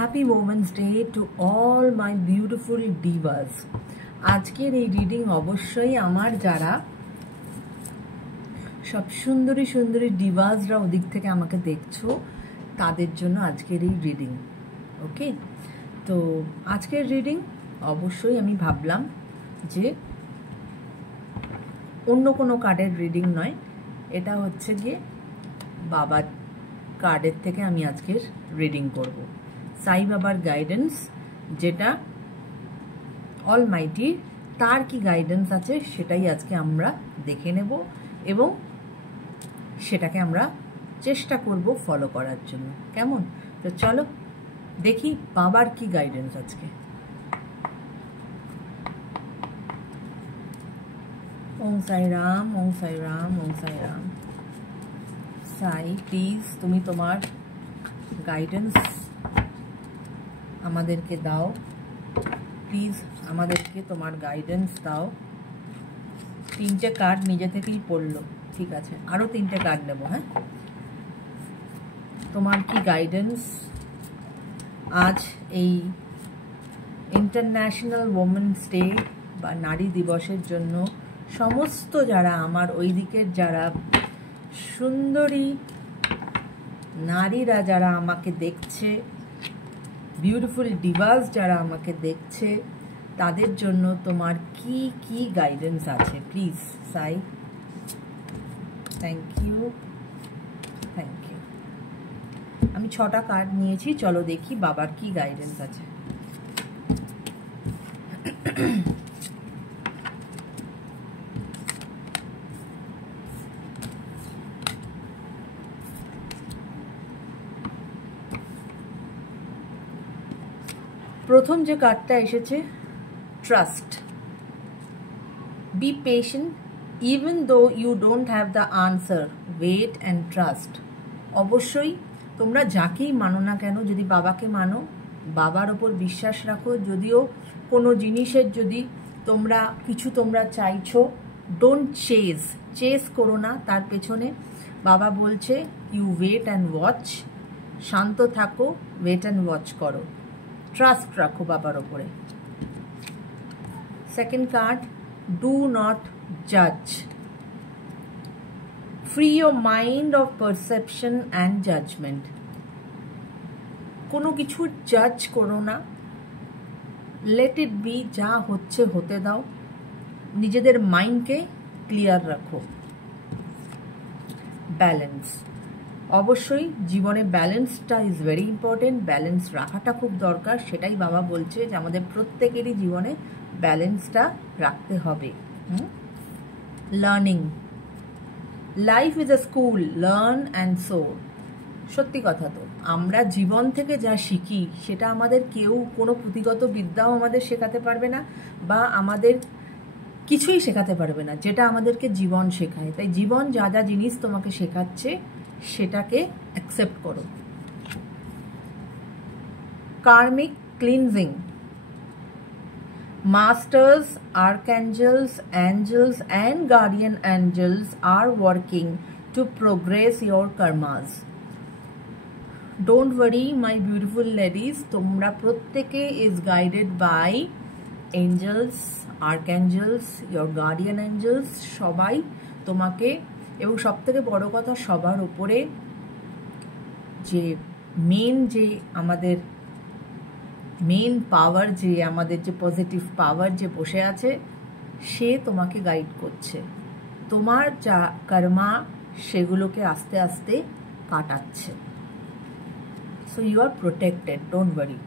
Happy moments day to all my beautiful divas. আজকের এই reading অবশ্যই আমার যারা সব সুন্দরী সুন্দরী ডিভাসরা ওদিক থেকে আমাকে দেখছো তাদের জন্য আজকের এই রিডিং। ওকে, তো আজকের রিডিং অবশ্যই আমি ভাবলাম যে অন্য কোনো কার্ডের রিডিং নয়, এটা হচ্ছে গিয়ে বাবার কার্ডের থেকে আমি আজকের রিডিং করব। সাই বাবার গাইডেন্স, যেটা অলমাইটি তার কি গাইডেন্স আছে সেটাই আজকে আমরা দেখে নেব এবং সেটাকে আমরা চেষ্টা করব ফলো করার জন্য। কেমন? তো চলো দেখি বাবার কি গাইডেন্স আজকে। ওম সাই রাম, ওম সাই রাম, ওম সাই রাম। সাই প্লিজ তুমি তোমার গাইডেন্স আমাদেরকে দাও, প্লিজ আমাদেরকে তোমার গাইডেন্স দাও। 3টে কার্ড নিজে থেকেই পড়লো, ঠিক আছে, আরও 3টে কার্ড নেবো। হ্যাঁ, তোমার কি গাইডেন্স আজ এই ইন্টারন্যাশনাল ওমেন্স ডে বা নারী দিবসের জন্য সমস্ত যারা আমার ওই দিকের যারা সুন্দরী নারীরা যারা আমাকে দেখছে, বিউটিফুল ডিভাস যারা আমাকে দেখছে, তাদের জন্য তোমার কি কি গাইডেন্স আছে প্লিজ সাই। Thank you, thank you. আমি 6টা কার্ড নিয়েছি, চলো দেখি বাবার কি গাইডেন্স আছে। প্রথম যে কার্ডটা এসেছে, trust. Be patient even though you don't have the answer, wait and trust. অবশ্যই তোমরা যাকেই মানো না কেন, যদি বাবাকে মানো, বাবার ওপর বিশ্বাস রাখো, যদিও কোনো জিনিসের যদি তোমরা চাইছো, ডোন্ট চেস করো না তার পেছনে। বাবা বলছে ইউ ওয়েট অ্যান্ড ওয়াচ, শান্ত থাকো, ওয়েট অ্যান্ড ওয়াচ করো, ট্রাস্ট রাখো বাবার ওপরে। সেকেন্ড কার্ড, ডু নট জাজ। Free your mind of perception and judgement. কোনো কিছু জাজ করো না, লেট ইট বি, যা হচ্ছে হতে দাও, নিজেদের মাইন্ডকে ক্লিয়ার রাখো। ব্যালেন্স, অবশ্যই জীবনে ব্যালেন্সটা ইজ ভেরি ইম্পর্টেন্ট, ব্যালেন্স রাখাটা খুব দরকার। সেটাই বাবা বলছে যে আমাদের প্রত্যেকেরই জীবনে ব্যালেন্সটা রাখতে হবে। Learning, life is a school, learn and so. সত্যি কথা তো, আমরা জীবন থেকে যা শিখি সেটা আমাদের কেউ, কোনো পুঁথিগত বিদ্যাও আমাদের শেখাতে পারবে না, বা আমাদের কিছুই শেখাতে পারবে না যেটা আমাদেরকে জীবন শেখায়। তাই জীবন যা যা জিনিস তোমাকে শেখাচ্ছে সেটাকে অ্যাকসেপ্ট করো। Karmic cleansing, masters, archangels, angels and guardian angels আর working to progress your karmas. Don't worry my beautiful ladies, তোমরা প্রত্যেকে is guided by angels, archangels, your guardian angels, সবাই তোমাকে, এবং সব থেকে বড় কথা সবার উপরে যে আমাদের মেন পাওয়ার, যে আমাদের যে পজিটিভ পাওয়ার যে বসে আছে, সে তোমাকে গাইড করছে। তোমার যা কর্মা সেগুলোকে আস্তে আস্তে কাটাচ্ছে। So you are protected, don't worry.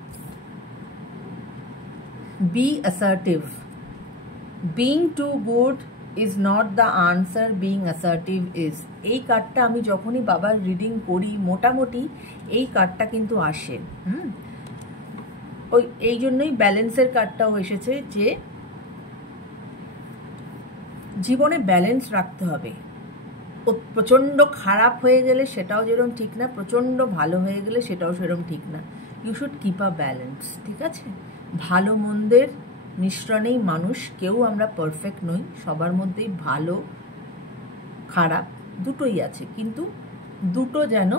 Be assertive. Being too good is not the answer, being assertive is. এই কার্ডটা আমি যখনই বাবার রিডিং করি মোটামুটি এই কার্ডটা কিন্তু আসে। ওই এই জন্যই ব্যালেন্সের কার্ডটাও এসেছে, যে জীবনে ব্যালেন্স রাখতে হবে। প্রচণ্ড খারাপ হয়ে গেলে সেটাও যেরকম ঠিক না, প্রচণ্ড ভালো হয়ে গেলে সেটাও সেরকম ঠিক না। You should keep a balance, ঠিক আছে? ভালো মন্দের মিশ্রণেই মানুষ, কেউ আমরা পারফেক্ট নই, সবার মধ্যেই ভালো খারাপ দুটোই আছে, কিন্তু দুটো যেন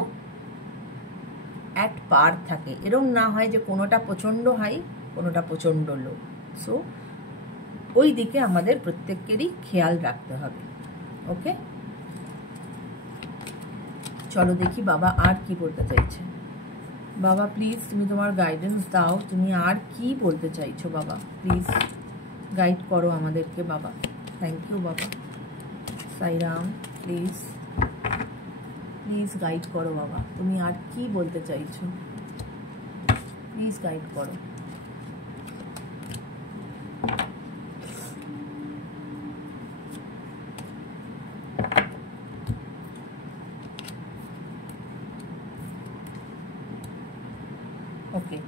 অ্যাট পার থাকে, এরম না হয় যে কোনোটা প্রচণ্ড হাই কোনোটা প্রচণ্ড লো। সো ওই দিকে আমাদের প্রত্যেকেরই খেয়াল রাখতে হবে। ওকে, চলো দেখি বাবা আর কি বলতে চাইছে। বাবা প্লিজ তুমি তোমার গাইডেন্স দাও, তুমি আর কি বলতে চাইছো বাবা, প্লিজ গাইড করো আমাদেরকে বাবা। থ্যাংক ইউ বাবা। সাইরাম, প্লিজ প্লিজ গাইড করো বাবা, তুমি আর কি বলতে চাইছো, প্লিজ গাইড করো। Okay.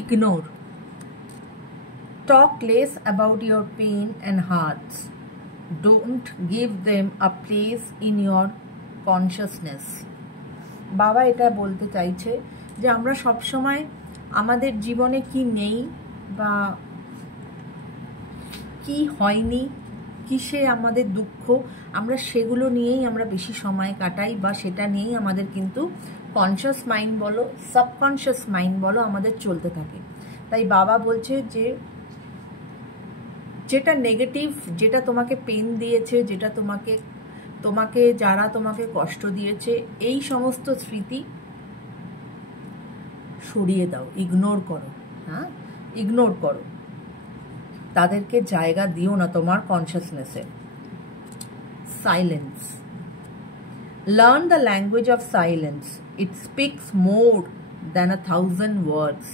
Ignore. Talk less about your pain and hurts. Don't give them a place in your consciousness. বাবা এটা বলতে চাইছে যে আমরা সব সময় আমাদের জীবনে কি নেই বা কি হয়নি, কিসে আমাদের দুঃখ, আমরা সেগুলো নিয়েই আমরা বেশি সময় কাটাই বা সেটা নিয়েই আমাদের কিন্তু কনশাস মাইন্ড বলো সাবকনশিয়াস মাইন্ড বলো আমাদের চলতে থাকে। তাই বাবা বলছে যে যেটা নেগেটিভ, যেটা তোমাকে পেন দিয়েছে, যেটা তোমাকে যারা তোমাকে কষ্ট দিয়েছে, এই সমস্ত স্মৃতি সরিয়ে দাও, ইগনোর করো। হ্যাঁ, ইগনোর করো, তাদেরকে জায়গা দিও না তোমার কনশাসনেসে। Silence. Learn the language of silence. It speaks more than 1,000 words.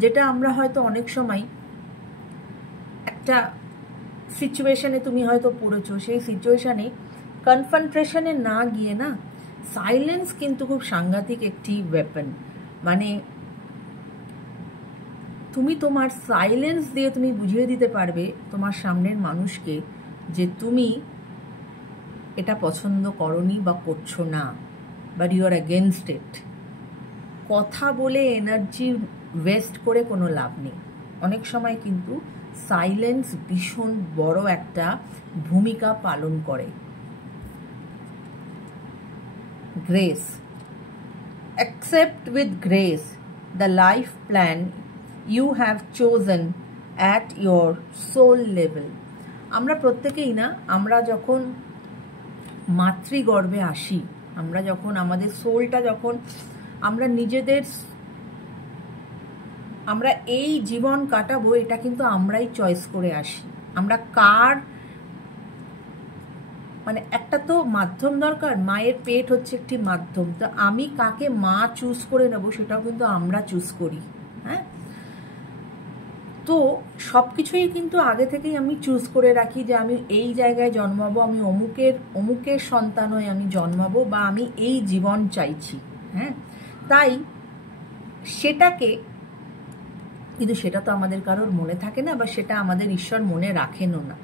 যেটা আমরা হয়তো অনেক সময় একটা সিচুয়েশনে তুমি হয়তো পড়েছো, সেই সিচুয়েশনে কনফ্রন্টেশনে না গিয়ে না, সাইলেন্স কিন্তু খুব সাংঘাতিক একটি ওয়েপন। মানে তুমি তোমার সাইলেন্স দিয়ে তুমি বুঝিয়ে দিতে পারবে তোমার সামনের মানুষকে যে তুমি এটা পছন্দ করনি বা করছো না, বাট ইউ আর অ্যাগেনস্ট ইট। কথা বলে এনার্জি ওয়েস্ট করে কোনো লাভ নেই। অনেক সময় কিন্তু সাইলেন্স ভীষণ বড় একটা ভূমিকা পালন করে। Grace. Accept with grace the life plan you have chosen at your soul level. আমরা প্রত্যেকেই না, আমরা যখন মাতৃগর্ভে আসি, আমরা যখন আমাদের সোলটা যখন আমরা এই জীবন কাটাবো, এটা কিন্তু আমরাই চয়েস করে আসি। আমরা কার মানে একটা তো মাধ্যম দরকার, মায়ের পেট হচ্ছে একটি মাধ্যম, তো আমি কাকে মা চুজ করে নেবো সেটাও কিন্তু আমরা চুজ করি। হ্যাঁ, তো সব কিছুই কিন্তু আগে থেকেই আমি চুজ করে রাখি যে আমি এই জায়গায় জন্মাবো, আমি অমুকের সন্তান হয়ে আমি জন্মাবো, বা আমি এই জীবন চাইছি। হ্যাঁ, তাই সেটাকে কিন্তু সেটা তো আমাদের কারোর মনে থাকে না, বা সেটা আমাদের ঈশ্বর মনে রাখেনও না।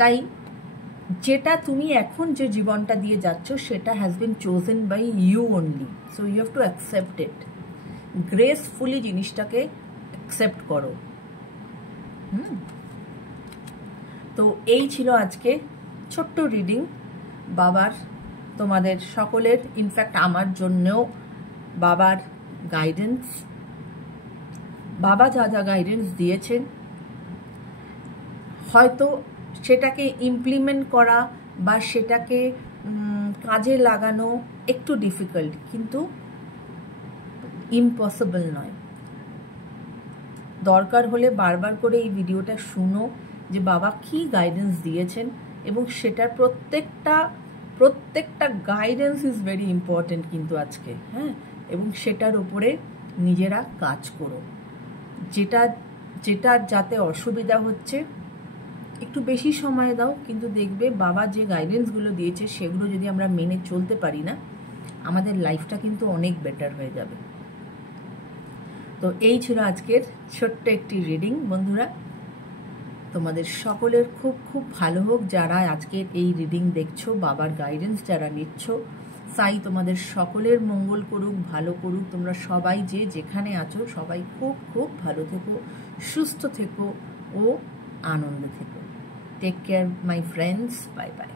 তাই যেটা তুমি এখন যে জীবনটা দিয়ে যাচ্ছ, সেটা has been chosen by you only, so you have to accept it. Gracefully জিনিসটাকে অ্যাকসেপ্ট করো। তো এই ছিল আজকে ছোট্ট রিডিং বাবার, তোমাদের সকলের, ইনফ্যাক্ট আমার জন্যও বাবার গাইডেন্স। বাবা যা যা গাইডেন্স দিয়েছেন, হয়তো সেটাকে ইমপ্লিমেন্ট করা বা সেটাকে কাজে লাগানো একটু ডিফিকাল্ট, কিন্তু ইম্পসিবল নয়। দরকার হলে বারবার করে এই ভিডিওটা শুনো যে বাবা কি গাইডেন্স দিয়েছেন, এবং সেটার প্রত্যেকটা গাইডেন্স ইজ ভেরি ইম্পর্টেন্ট কিন্তু আজকে। হ্যাঁ, এবং সেটার উপরে নিজেরা কাজ করো। যেটা যাতে অসুবিধা হচ্ছে একটু বেশি সময় দাও, কিন্তু দেখবে বাবা যে গাইডেন্সগুলো দিয়েছে সেগুলো যদি আমরা মেনে চলতে পারি না, আমাদের লাইফটা কিন্তু অনেক বেটার হয়ে যাবে। তো এই ছিল আজকের ছোট্ট একটি রিডিং। বন্ধুরা, তোমাদের সকলের খুব খুব ভালো হোক যারা আজকের এই রিডিং দেখছো, বাবার গাইডেন্স যারা নিচ্ছ, সাই তোমাদের সকলের মঙ্গল করুক, ভালো করুক। তোমরা সবাই যে যেখানে আছো সবাই খুব খুব ভালো থেকো, সুস্থ থেকো ও আনন্দে থেকো। Take care my friends, bye by.